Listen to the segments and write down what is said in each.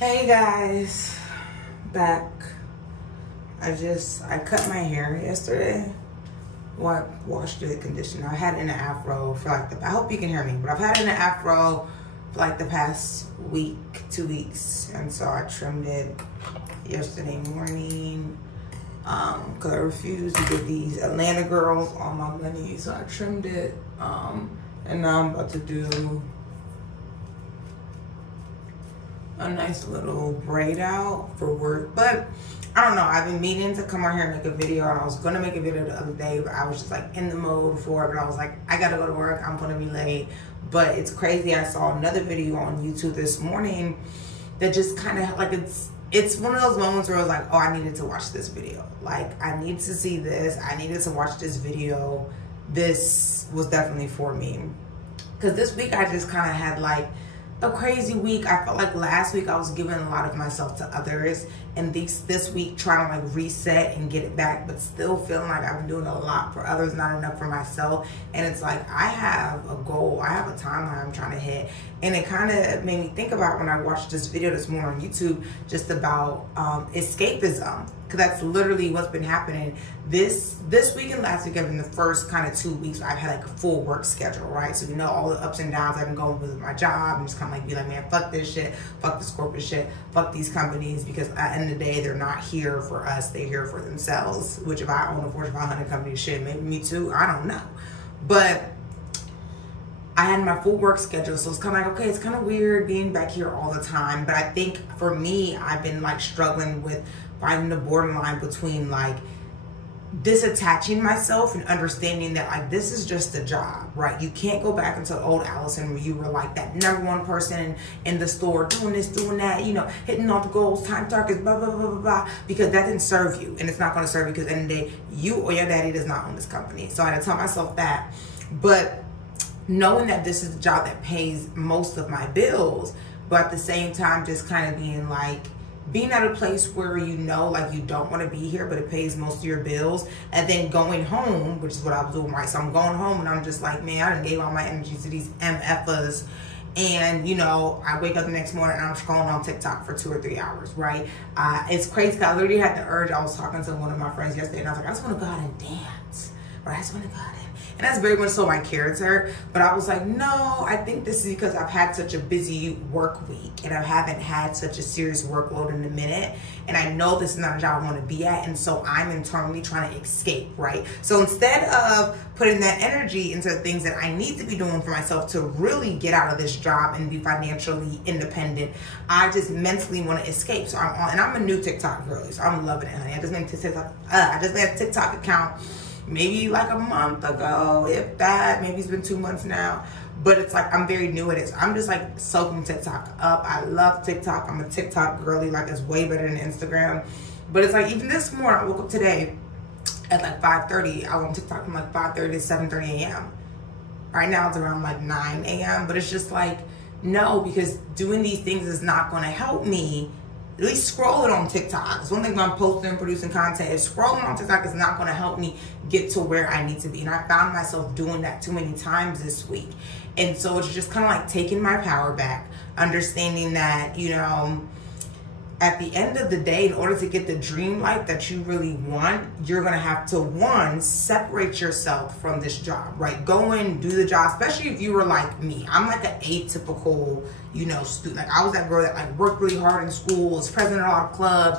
Hey guys, back. I cut my hair yesterday. Well, I washed it, conditioner. I had it in an afro for like I hope you can hear me, but I've had it in an afro for like the past week, 2 weeks. And so I trimmed it yesterday morning because I refused to give these Atlanta girls all my money. So I trimmed it and now I'm about to do a nice little braid out for work. But I don't know, I've been meaning to come on here and make a video, and I was gonna make a video the other day, but I was just like in the mode for it. But I was like, I gotta go to work, I'm gonna be late. But it's crazy, I saw another video on YouTube this morning that just kind of like, it's one of those moments where I was like, oh, I needed to watch this video. Like, I need to see this, I needed to watch this video. This was definitely for me. Because this week I just kind of had like a crazy week. I felt like last week I was giving a lot of myself to others, and this week trying to like reset and get it back, but still feeling like I'm doing a lot for others, not enough for myself. And it's like, I have a goal, I have a timeline I'm trying to hit. And it kind of made me think about when I watched this video this morning on YouTube, just about escapism, because that's literally what's been happening this week and last week. Have been the first kind of 2 weeks I've had like a full work schedule, right? So you know, all the ups and downs I've been going with my job, and just kind of like be like, man, fuck this shit, fuck this corporate shit, fuck these companies, because at the end of the day, they're not here for us, they're here for themselves. Which if I own a Fortune 500 company, shit, maybe me too, I don't know. But I had my full work schedule, so it's kind of like, okay, it's kind of weird being back here all the time. But I think for me, I've been like struggling with finding the borderline between like disattaching myself and understanding that like this is just a job, right? You can't go back into old Allison where you were like that #1 person in the store, doing this, doing that, you know, hitting all the goals, time targets, blah, blah, blah, blah, blah, because that didn't serve you, and it's not going to serve you, because at the end of the day, you or your daddy does not own this company. So I had to tell myself that. But knowing that this is a job that pays most of my bills, but at the same time just kind of being at a place where you know, like, you don't want to be here, but it pays most of your bills, and then going home, which is what I was doing, right? So I'm going home and I'm just like, man, I done gave all my energy to these MFers, and you know, I wake up the next morning and I'm scrolling on TikTok for 2 or 3 hours, right? It's crazy, because I literally had the urge. I was talking to one of my friends yesterday, and I was like, I just want to go out and dance, right? I just want to go out and, and that's very much so my character. But I was like, no, I think this is because I've had such a busy work week, and I haven't had such a serious workload in a minute, and I know this is not a job I want to be at, and so I'm internally trying to escape, right? So instead of putting that energy into things that I need to be doing for myself to really get out of this job and be financially independent, I just mentally want to escape. So I'm on, and I'm a new TikTok girly, so I'm loving it, honey. I just made a TikTok account maybe like a month ago, if that. Maybe it's been 2 months now, but it's like I'm very new at it. So I'm just like soaking TikTok up. I love TikTok. I'm a TikTok girly. Like, it's way better than Instagram. But it's like, even this morning, I woke up today at like 5:30. I was on TikTok from like 5:30 to 7:30 a.m. Right now it's around like 9 a.m. But it's just like, no, because doing these things is not going to help me. At least scrolling on TikTok. It's one thing when I'm posting and producing content, is scrolling on TikTok is not going to help me get to where I need to be. And I found myself doing that too many times this week. And so it's just kind of like taking my power back, understanding that, you know, at the end of the day, in order to get the dream life that you really want, you're going to have to, one, separate yourself from this job, right? Go and do the job, especially if you were like me. I'm like an atypical, you know, student. Like, I was that girl that like worked really hard in school, was president of a lot of clubs,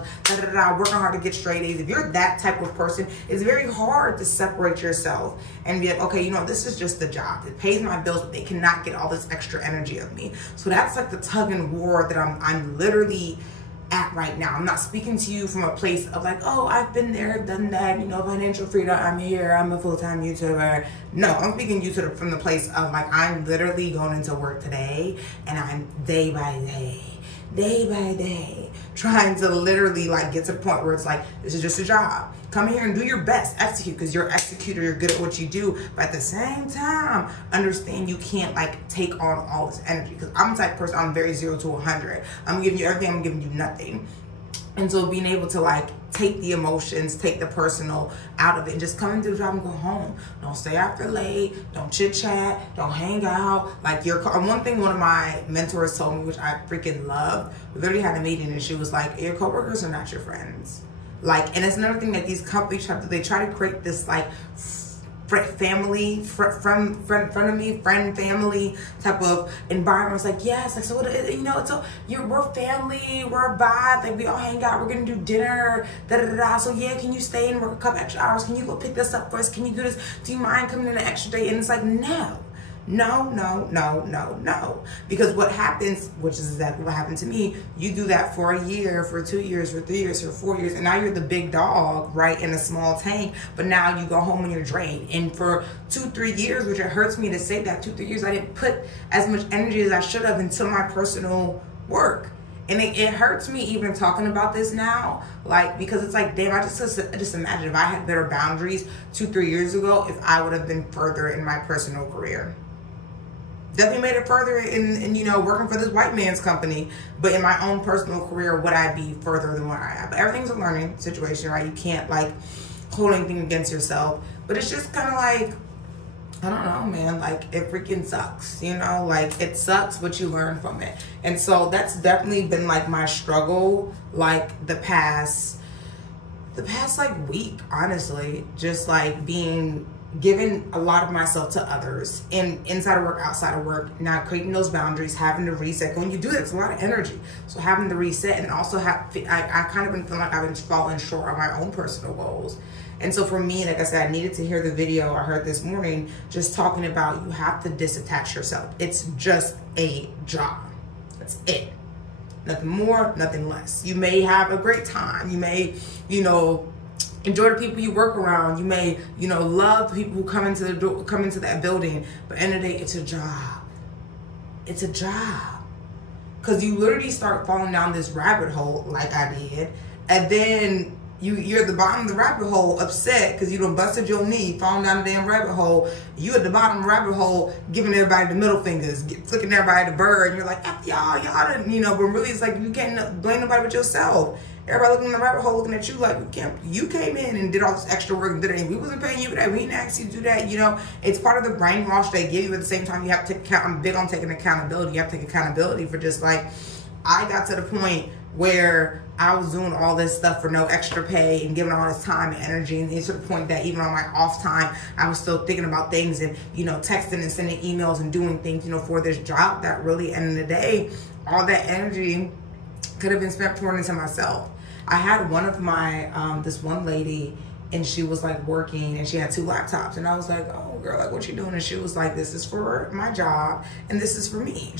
working hard to get straight A's. If you're that type of person, it's very hard to separate yourself and be like, okay, you know, this is just a job. It pays my bills, but they cannot get all this extra energy of me. So that's like the tug and war that I'm literally at right now. I'm not speaking to you from a place of like, oh, I've been there, done that, you know, financial freedom, I'm here, I'm a full-time YouTuber. No, I'm speaking to you from the place of like, I'm literally going into work today, and I'm day by day, trying to literally like get to the point where it's like, this is just a job. Come here and do your best, execute, because you're an executor, you're good at what you do. But at the same time, understand you can't like take on all this energy, because I'm the type of person, I'm very 0 to 100. I'm giving you everything, I'm giving you nothing. And so being able to like take the emotions, take the personal out of it, and just come into the job and go home. Don't stay after late. Don't chit chat. Don't hang out. Like one thing one of my mentors told me, which I freaking love, we literally had a meeting and she was like, your coworkers are not your friends. Like, and it's another thing that these companies they try to create this like family, friend family type of environment. It's like, yes, like, so what, you know, it's we're family, we're a vibe, like we all hang out, we're gonna do dinner, so yeah, can you stay and work a couple extra hours, can you go pick this up for us, can you do this, do you mind coming in an extra day? And it's like, no. Because what happens, which is exactly what happened to me, you do that for a year, for 2 years, for 3 years, for 4 years, and now you're the big dog, right, in a small tank, but now you go home and you're drained. And for 2-3 years, which it hurts me to say that, 2-3 years, I didn't put as much energy as I should have into my personal work. And it hurts me even talking about this now, like, because it's like, damn, I just imagine if I had better boundaries 2-3 years ago, if I would have been further in my personal career. Definitely made it further in you know, working for this white man's company, but in my own personal career, would I be further than what I am? But everything's a learning situation, right? You can't like hold anything against yourself, but it's just kind of like, I don't know, man, like it freaking sucks, you know, like it sucks, but you learn from it. And so that's definitely been like my struggle, like the past like week, honestly, just like giving a lot of myself to others inside of work, outside of work, not creating those boundaries, having to reset. When you do that, it's a lot of energy. So having to reset, and also I kind of been feeling like I've been falling short on my own personal goals. And so for me, like I said, I needed to hear the video I heard this morning, just talking about you have to disattach yourself. It's just a job. That's it. Nothing more, nothing less. You may have a great time. You may, you know, enjoy the people you work around. You may, you know, love people who come into that building. But at the end of the day, it's a job. It's a job. Because you literally start falling down this rabbit hole like I did. And then you're at the bottom of the rabbit hole upset because you done busted your knee, falling down the damn rabbit hole. You at the bottom of the rabbit hole giving everybody the middle fingers, flicking everybody the bird. And you're like, F y'all didn't, you know, but really it's like you can't blame nobody but yourself. Everybody looking in the rabbit hole, looking at you like, you came in and did all this extra work and did it, and we wasn't paying you for that. We didn't ask you to do that. You know, it's part of the brainwash they give you. At the same time, you have to take account. I'm big on taking accountability. You have to take accountability for just like, I got to the point where I was doing all this stuff for no extra pay and giving all this time and energy, and it's to the point that even on my off time, I was still thinking about things and, you know, texting and sending emails and doing things, you know, for this job that really, end of the day, all that energy could have been spent pouring into myself. I had one of my, this one lady, and she was like working and she had 2 laptops, and I was like, oh girl, like what you doing? And she was like, this is for my job and this is for me.